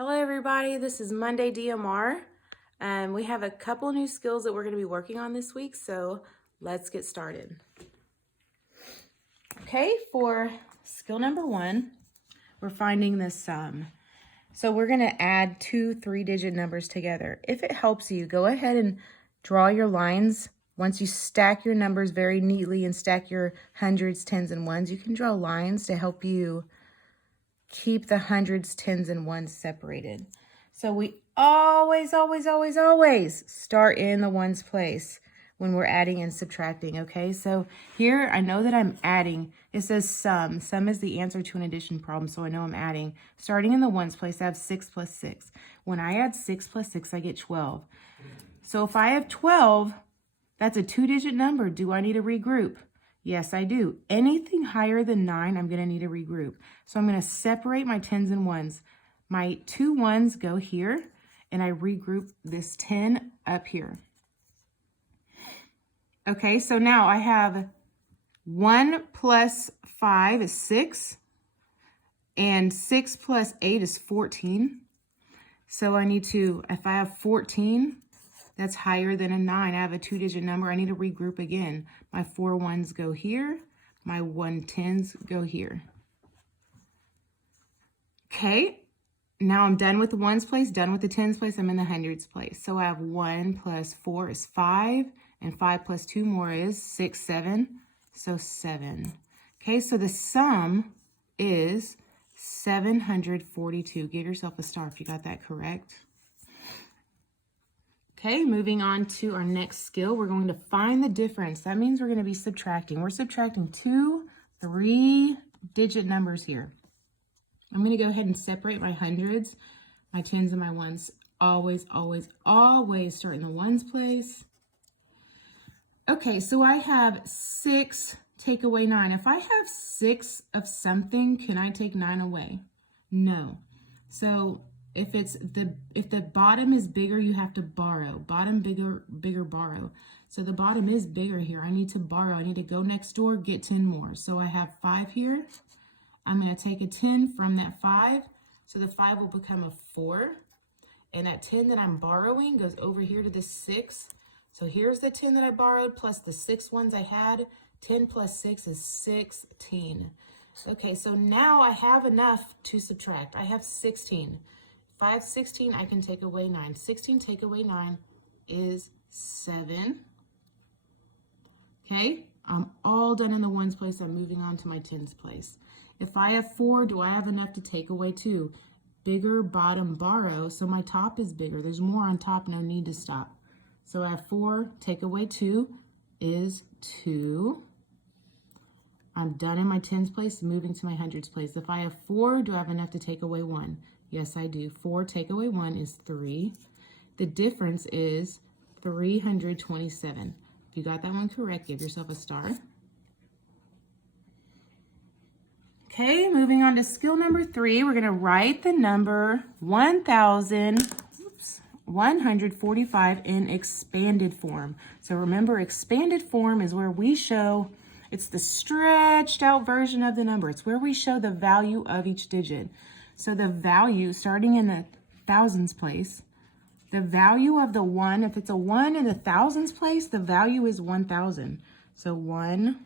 Hello everybody, this is Monday DMR, and we have a couple new skills that we're going to be working on this week, so let's get started. Okay, for skill number 1, we're finding the sum. So we're going to add two 3-digit numbers together. If it helps you, go ahead and draw your lines. Once you stack your numbers very neatly and stack your hundreds, tens, and ones, you can draw lines to help you keep the hundreds, tens, and ones separated. So we always start in the ones place when we're adding and subtracting, okay? So here, I know that I'm adding. It says sum. Sum is the answer to an addition problem, so I know I'm adding. Starting in the ones place, I have 6 plus 6. When I add 6 plus 6, I get 12. So if I have 12, that's a 2-digit number. Do I need to regroup? Yes, I do. Anything higher than 9, I'm going to need to regroup. So I'm going to separate my tens and ones. My 2 ones go here, and I regroup this 10 up here. Okay, so now I have 1 plus 5 is 6, and 6 plus 8 is 14. So I need to, if I have 14, that's higher than a 9. I have a 2-digit number. I need to regroup again. My 4 ones go here. My 1 tens go here. Okay, now I'm done with the ones place, done with the tens place. I'm in the hundreds place. So I have 1 plus 4 is 5, and 5 plus 2 more is 6, 7. So 7. Okay, so the sum is 742. Give yourself a star if you got that correct. Okay, moving on to our next skill, we're going to find the difference. That means we're going to be subtracting. We're subtracting 2 3-digit numbers here. I'm going to go ahead and separate my hundreds, my tens, and my ones. Always start in the ones place. Okay, so I have 6, take away 9. If I have 6 of something, can I take 9 away? No. So if the bottom is bigger, you have to borrow. Bottom bigger, borrow. So the bottom is bigger here. I need to borrow. I need to go next door, get 10 more. So I have 5 here. I'm going to take a 10 from that 5. So the 5 will become a 4. And that 10 that I'm borrowing goes over here to the 6. So here's the 10 that I borrowed plus the 6 ones I had. 10 plus 6 is 16. Okay, so now I have enough to subtract. I have 16. If I have 16, I can take away 9. 16 take away 9 is 7. Okay, I'm all done in the ones place. I'm moving on to my tens place. If I have 4, do I have enough to take away 2? Bigger, bottom, borrow. So my top is bigger. There's more on top, no need to stop. So I have 4, take away 2 is 2. I'm done in my tens place, moving to my hundreds place. If I have 4, do I have enough to take away 1? Yes, I do. 4 take away 1 is 3. The difference is 327. If you got that one correct, give yourself a star. Okay, moving on to skill number 3, we're going to write the number 1,145 in expanded form. So remember, expanded form is where we show, it's the stretched out version of the number. It's where we show the value of each digit. So the value, starting in the thousands place, the value of the 1, if it's a 1 in the thousands place, the value is 1,000. So 1,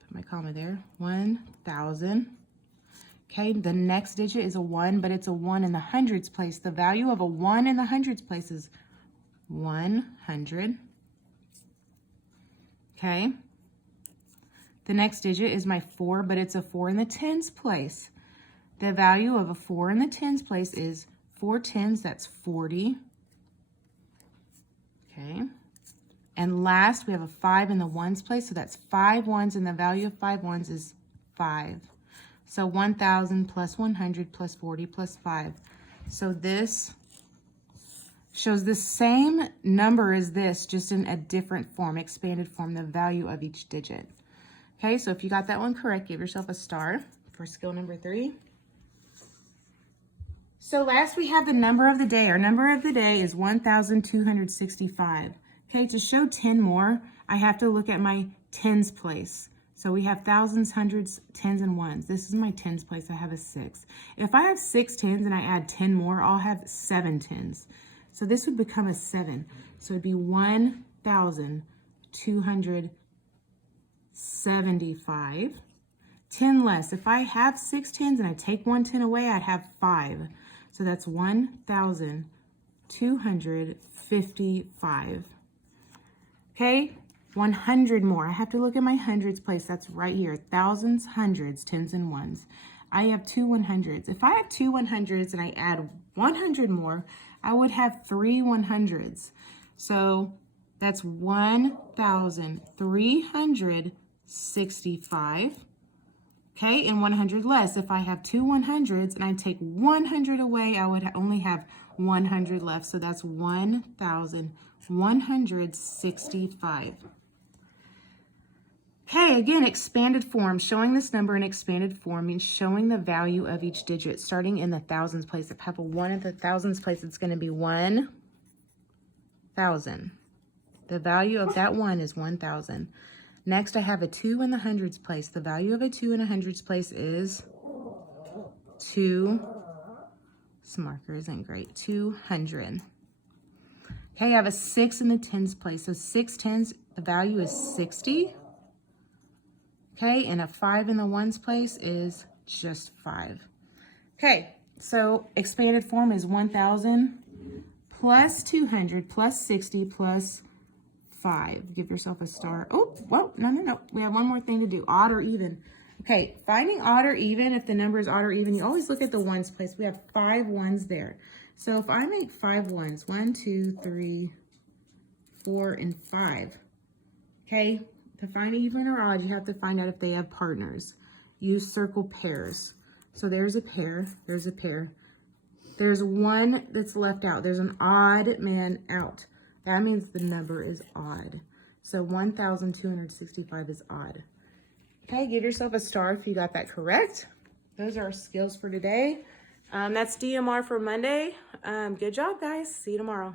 put my comma there, 1,000. Okay, the next digit is a 1, but it's a 1 in the hundreds place. The value of a 1 in the hundreds place is 100. Okay. The next digit is my 4, but it's a 4 in the tens place. The value of a 4 in the tens place is 4 tens, that's 40. Okay. And last, we have a 5 in the ones place, so that's 5 ones, and the value of 5 ones is 5. So 1,000 plus 100 plus 40 plus 5. So this shows the same number as this, just in a different form, expanded form, the value of each digit. Okay, so if you got that one correct, give yourself a star for skill number 3. So last we have the number of the day. Our number of the day is 1,265. Okay, to show 10 more, I have to look at my tens place. So we have thousands, hundreds, tens, and ones. This is my tens place. I have a 6. If I have 6 tens and I add 10 more, I'll have 7 tens. So this would become a 7. So it'd be 1,275. 10 less. If I have 6 tens and I take 1 10 away, I'd have 5. So that's 1,255. Okay, 100 more. I have to look at my hundreds place. That's right here. Thousands, hundreds, tens, and ones. I have 2 100s. If I have 2 100s and I add 100 more, I would have 3 100s. So that's 1,365. Okay, and 100 less. If I have 2 100s and I take 100 away, I would only have 100 left. So that's 1,165. Okay, again, expanded form. Showing this number in expanded form means showing the value of each digit, starting in the thousands place. If I have a 1 at the thousands place, it's going to be 1,000. The value of that 1 is 1,000. Next, I have a 2 in the hundreds place. The value of a 2 in a hundreds place is 2. This marker isn't great. 200. Okay, I have a 6 in the tens place. So 6 tens, the value is 60. Okay, and a 5 in the ones place is just 5. Okay, so expanded form is 1,000 plus 200 plus 60 plus 5. Give yourself a star. Oh, well, no. We have one more thing to do. Odd or even. Okay, finding odd or even, if the number is odd or even, you always look at the ones place. We have 5 ones there. So if I make 5 ones, 1, 2, 3, 4, and 5. Okay, to find even or odd, you have to find out if they have partners. Use circle pairs. So there's a pair, there's a pair. There's one that's left out. There's an odd man out. That means the number is odd. So 1,265 is odd. Okay, give yourself a star if you got that correct. Those are our skills for today. That's DMR for Monday. Good job, guys. See you tomorrow.